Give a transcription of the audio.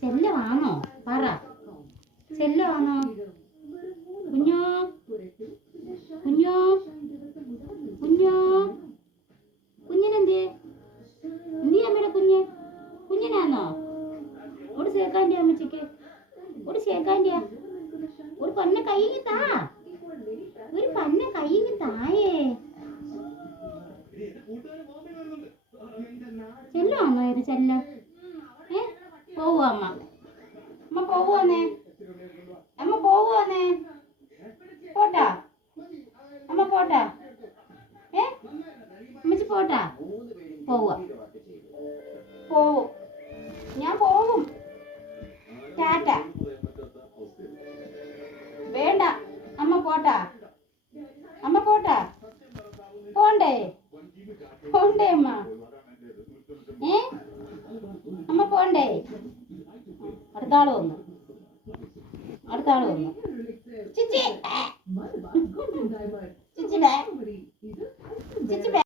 ചെല്ലമാണോ പറ. ചെല്ലമാണോ കുഞ്ഞോ? കുഞ്ഞോ? കുഞ്ഞോ? കുഞ്ഞിനെന്തേ? നീ അമ്മയുടെ കുഞ്ഞ്? കുഞ്ഞിനാന്നോ? ഒരു ചേക്കാന്റെ അമ്മച്ചിക്ക്. ഒരു ചേക്കാന്റെ ഒരു പൊന്നെ കയ്യിൽ താ. ഒരു പന്ന കയ്യിൽ തായേ. ചെല്ലുവാന്നോ ഇത് ചെല്ലോ? പോവുക അമ്മ അമ്മ പോവുവന്നേ അമ്മ പോവുവന്നേ പോട്ടാ. അമ്മ പോട്ടാ. ഏ? അമ്മച്ചി പോട്ടാ. പോവുക പോവും. ഞാൻ പോവും. ടാറ്റ. വേണ്ട. അമ്മ പോട്ടാ. അമ്മ പോട്ടാ. പോണ്ടേ. പോണ്ടേ അമ്മ. ഏ? അമ്മ പോണ്ടേ. അടുത്ത ആൾ വന്നു. അടുത്ത ആൾ വന്നു ചിച്ചി ചിച്ചി